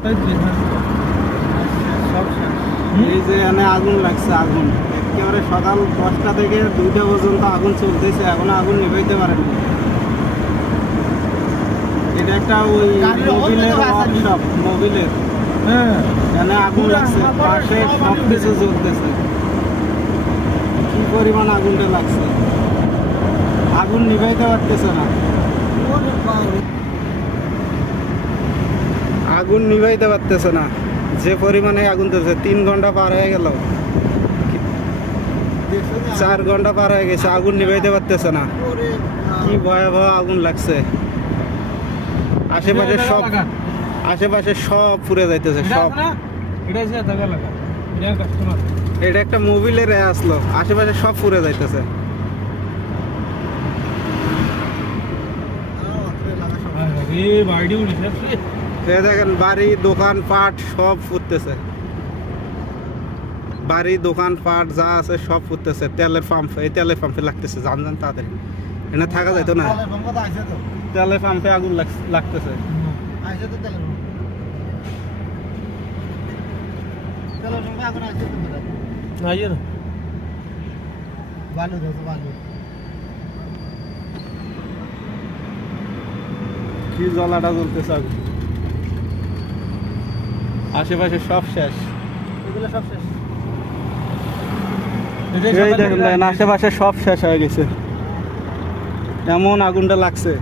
এই যে এখানে আগুন লাগছে, আগুন একেবারে সকাল 10টা থেকে 2টা পর্যন্ত আগুন চলতেছে, এখনো আগুন নিভাইতে পারেনি। এটা একটা ওই মোবিলের ওয়ার্কশপ, মোবিলের। এখানে আগুন লাগছে, পাশে সব কিছু চলতেছে। কি পরিমাণ আগুনটা লাগছে, আগুন নিভাইতে পারতেছে না, আগুন নিভাইতে পারতেছে না, যে পরিমাণে আগুন চলছে। 3 ঘন্টা পার হয়ে গেল, 4 ঘন্টা পার হয়ে গেছে, আগুন নিভাইতে পারতেছে না। কি ভয়াবহ আগুন লাগছে, আশেপাশে সব পুড়ে যাইতেছে সব। এটা একটা মোবিলের আসলো, আশেপাশে সব পুড়ে যাইতেছে। দেখেন বাড়ি দোকান পাট সব ফুটতেছে, বাড়ি দোকান পাট যা আছে সব ফুটতেছে। তেলের পাম্প, এই তেলের পাম্পে লাগতেছে, জান তাড়াতাড়ি এখানে থাকা যাইতো না। তেলের পাম্পে আগুন লাগতেছে। কি জ্বলাটা জ্বলতেছে আগুন, আশেপাশে সব শেষ। এই দেখেন আশেপাশে সব শেষ হয়ে গেছে, এমন আগুনটা লাগছে।